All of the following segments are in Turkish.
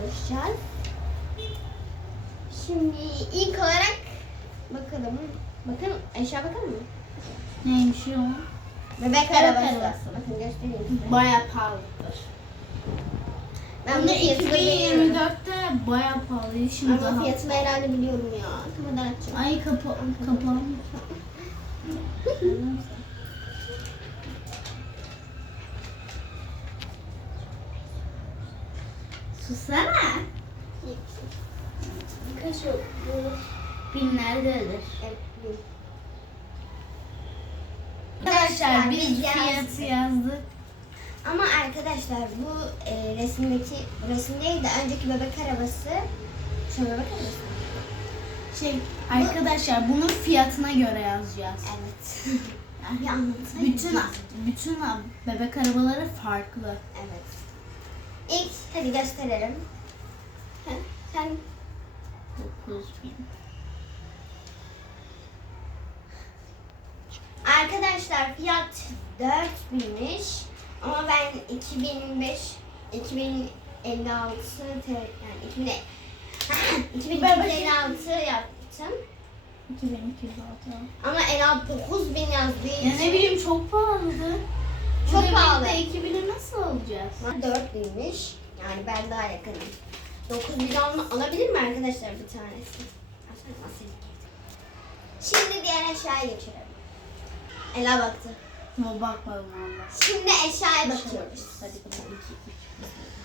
çalışacağız. Şimdi ilk olarak bakalım. Bakın aşağı bakalım mı? Neymiş o? Bebek arabası. Bakın göstereyim. Baya pahalıdır. Ben bu Bunu fiyatı da baya pahalıydı. Şimdi Ben bu daha. fiyatını herhalde biliyorum ya. Tam olarak çok. Ay kapa kapalı. Susana. Kaç oldu? Binlerdedir. Evet. bu. Arkadaşlar biz biz fiyatı yazdık. yazdık. Ama arkadaşlar bu e, resimdeki resim değil de önceki bebek arabası. Şu bebek arabası. Şey arkadaşlar bunun fiyatına göre yazacağız. Evet. Bir anlatsana. Bütün bütün bebek arabaları farklı. Evet. İlk hadi gösterelim. Ha, Sen 9000. Arkadaşlar fiyat 4000'miş ama ben 2005 2056 te- yani 2000 2256 yaptım. 2206. Ama en alt 9000 yazdığı Ya için ne bileyim çok pahalıdı. Çok pahalı. bebekte 2000'i nasıl alacağız? 4000'miş. Yani ben daha yakınım. 9000 alma, alabilir mi arkadaşlar bir tanesi? Aslında masaya girdi. Şimdi diğer eşyaya geçelim. Ela baktı. Ama bakmadım valla. Şimdi eşyaya bakıyoruz. Hadi bakalım.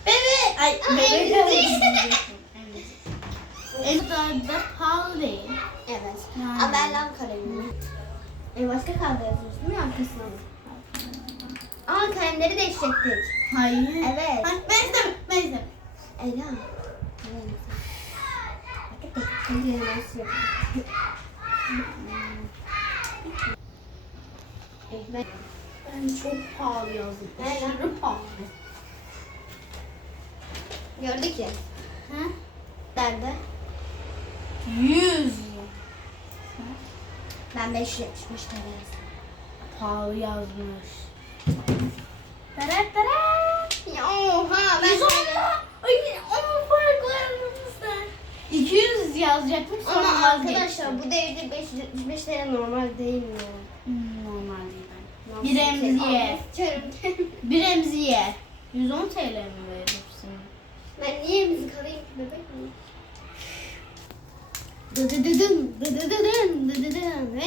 Bebek! Ay Ay, bebek emzik. En da pahalı değil. Evet. Yani. Aberlam kalemi. E başka kaldı yazıyoruz değil mi arkasına? Aa kalemleri değiştirdik. Hayır. Evet. Ay, ben istemem. Ben istemem. Ela. Ben Ben çok pahalı yazdım. Aşırı pahalı. gördük ya. Ha? Nerede? 100. Ben 5 75 TL yazdım. Pahalı yazmış. Tara tara. Ya oha ben Yüz şöyle- onda. Ay onun fark var aramızda. 200 yazacaktım sonra Ama vazgeçtim. arkadaşlar bu devirde 575 TL normal değil mi? Hmm, normal değil ben. Bir. Anlatıyorum. Bir emziğe. 110 TL mi verirsin? ben niye emzik alayım ki bebek mi? Dıdıdıdın, dıdıdıdın, dıdıdıdın. Ve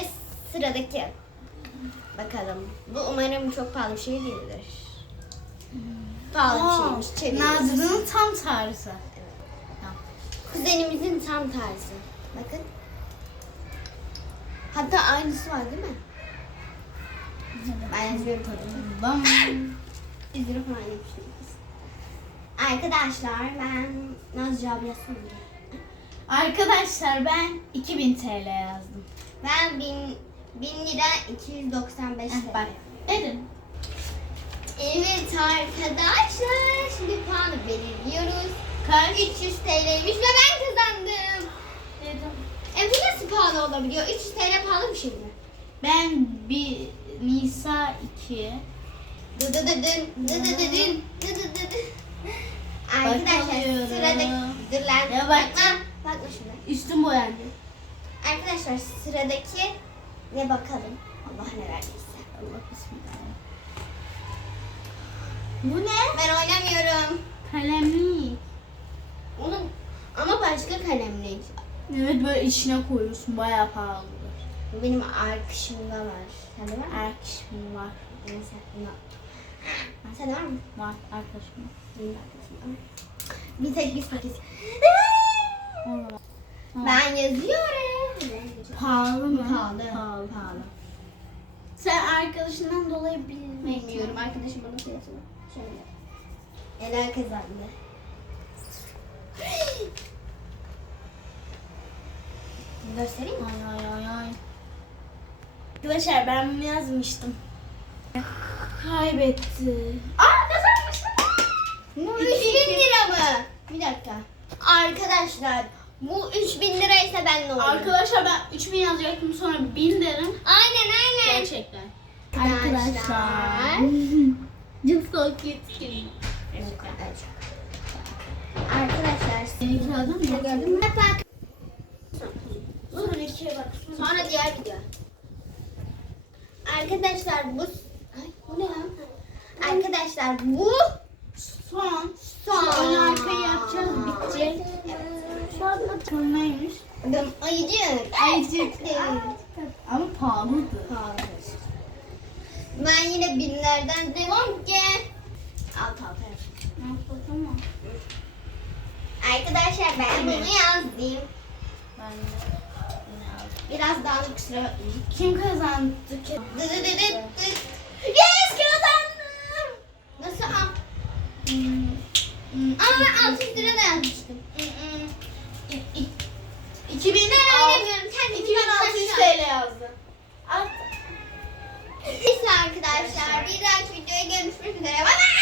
sıradaki. Bakalım. Bu umarım çok pahalı bir şey değildir. Pahalı bir şeymiş. Çeviriyoruz. Nazlı'nın tam tarzı. Kuzenimizin tam tarzı. Bakın. Hatta aynısı var değil mi? Ben yazıyorum tabii. Bam. 100 lira falan yapmıştım. Arkadaşlar ben Nazcı abla yazsana. Arkadaşlar ben 2000 TL yazdım. Ben 1000 1000 lira 295 Eh, TL. bak. Edin. Evet arkadaşlar şimdi puanı belirliyoruz. Kaç? 300 TL'ymiş ve ben kazandım. Dedim. E bu nasıl pahalı olabiliyor? 300 TL pahalı bir şey mi? Ben bir Nisa 2. Dıdıdıdın, dıdıdıdın, dıdıdıdın. Arkadaşlar Bakamıyorum. sıradaki... Dur lan. Ya bakma. Bakma şuna. Üstüm boyandı. Arkadaşlar sıradaki ne bakalım. Allah ne verdiyse. Allah bismillah. Bu ne? Ben oynamıyorum. Kalemlik. Onun ama başka kalemlik. Evet böyle içine koyuyorsun bayağı pahalıdır. Bu benim arkadaşımda var. Sende var mı? Erkişim var. Neyse. buna- Sende var mı? Var arkadaşım. Benim arkadaşımda var. Bir tek biz paket. Ben yazıyorum. Pahalı mı? Pahalı. Pahalı. pahalı. Sen arkadaşından dolayı bilmiyorum. Bilmiyorum. Arkadaşım bana fiyatını. Şöyle. Ela kazandı. Göstereyim mi? Ay ay ay ay. Arkadaşlar ben bunu yazmıştım. Kaybetti. Aa kazanmıştım. Bu İki, 3000 iki. lira mı? Bir dakika. Arkadaşlar bu 3000 liraysa ben ne olurum? Arkadaşlar ben 3000 yazacaktım sonra 1000 derim. Aynen aynen. Gerçekten. Arkadaşlar. Just so cute. Arkadaşlar Seninki aldın mı? gördün mü? Bak. diğer video. Arkadaşlar bu... Ay bu ne lan? Arkadaşlar bu Son. son. Ön arkayı yapacağız. Bitecek. Şu anda turnaymış. Ayıcık. Ayıcık. Ama pahalıdır. Ben yine binlerden devam ki. Alt alta yap. Ne yapalım? Arkadaşlar ben bunu yazdım. Ben de. Biraz daha da kusura bakmayın. Kim kazandı ki? Dı dı dı dı dı. Yes kazandım. Nasıl al? Hmm. Hmm. Ama ben 600 lira da yazmıştım. Hmm. arkadaşlar. Bir dahaki videoya görüşmek üzere. Bye bye.